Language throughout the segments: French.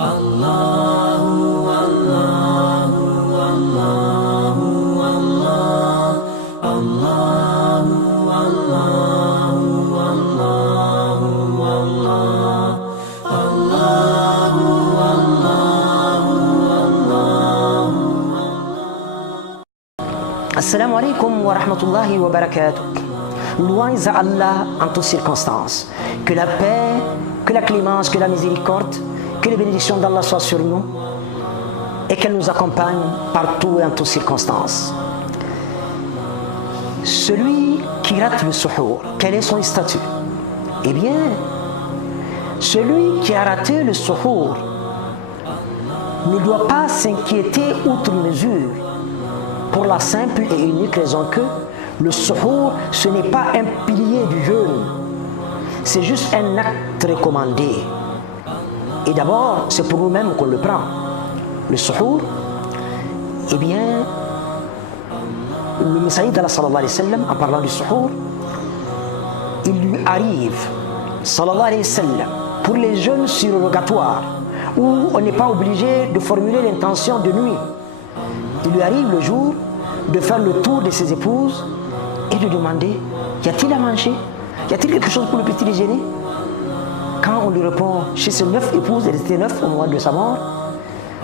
Assalamu alaikum wa rahmatullahi wa barakatuh. Louange à Allah en toutes circonstances. Que la paix, que la clémence, que la miséricorde, que les bénédictions d'Allah soient sur nous et qu'elle nous accompagne partout et en toutes circonstances. Celui qui rate le suhour, quel est son statut? Eh bien, celui qui a raté le suhour ne doit pas s'inquiéter outre mesure, pour la simple et unique raison que le suhour, ce n'est pas un pilier du jeûne, c'est juste un acte recommandé. Et d'abord, c'est pour nous-mêmes qu'on le prend. Le suhour, eh bien, le Messaïd d'Allah sallallahu alayhi wa sallam, en parlant du suhour, il lui arrive, sallallahu alayhi wa sallam, pour les jeûnes surrogatoires, où on n'est pas obligé de formuler l'intention de nuit. Il lui arrive le jour de faire le tour de ses épouses et de demander: y a-t-il à manger? Y a-t-il quelque chose pour le petit déjeuner? Quand on lui répond: chez ses 9 épouses, elles étaient 9 au moment de sa mort,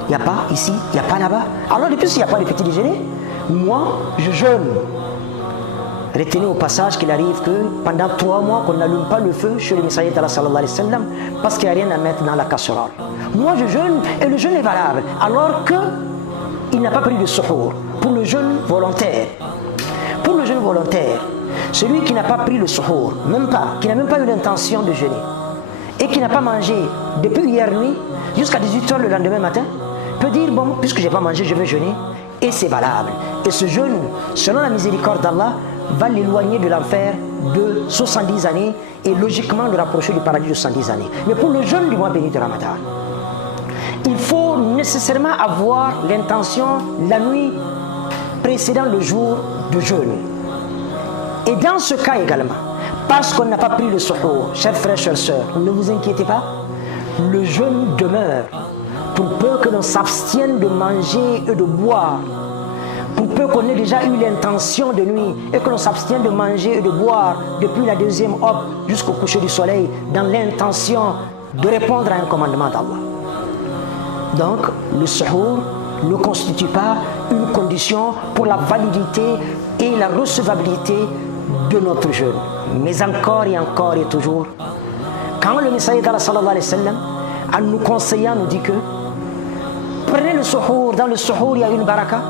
il n'y a pas ici, il n'y a pas là-bas. Alors depuis s'il n'y a pas de petit déjeuner, moi je jeûne. Retenez au passage qu'il arrive que pendant 3 mois qu'on n'allume pas le feu chez le Messaïd d'Allah sallallahu alayhi wa sallam parce qu'il n'y a rien à mettre dans la casserole. Moi je jeûne et le jeûne est valable alors que il n'a pas pris de suhour. Pour le jeûne volontaire, celui qui n'a pas pris le suhour, même pas, qui n'a même pas eu l'intention de jeûner et qui n'a pas mangé depuis hier nuit jusqu'à 18h le lendemain matin, peut dire: bon, puisque je n'ai pas mangé, je vais jeûner, et c'est valable. Et ce jeûne, selon la miséricorde d'Allah, va l'éloigner de l'enfer de 70 années et logiquement le rapprocher du paradis de 70 années. Mais pour le jeûne du mois béni de Ramadan, il faut nécessairement avoir l'intention la nuit précédant le jour de jeûne. Et dans ce cas également, parce qu'on n'a pas pris le suhour, chers frères, chères sœurs, ne vous inquiétez pas, le jeûne demeure. Pour peu que l'on s'abstienne de manger et de boire, pour peu qu'on ait déjà eu l'intention de nuit et que l'on s'abstienne de manger et de boire depuis la deuxième aube jusqu'au coucher du soleil, dans l'intention de répondre à un commandement d'Allah. Donc, le suhour ne constitue pas une condition pour la validité et la recevabilité de notre jeûne. Mais encore et encore et toujours, quand le Messaïd d'Allah sallallahu alayhi wa sallam, en nous conseillant, nous dit que prenez le suhour, dans le suhour il y a une baraka,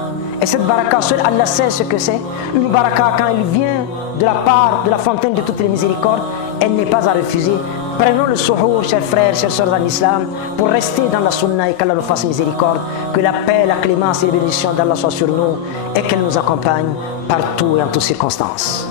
et cette baraka, seul Allah sait ce que c'est. Une baraka, quand elle vient de la part de la fontaine de toutes les miséricordes, elle n'est pas à refuser. Prenons le suhour, chers frères, chères sœurs en islam, pour rester dans la sunna et qu'Allah nous fasse miséricorde, que la paix, la clémence et les bénédictions d'Allah soient sur nous et qu'elle nous accompagne partout et en toutes circonstances.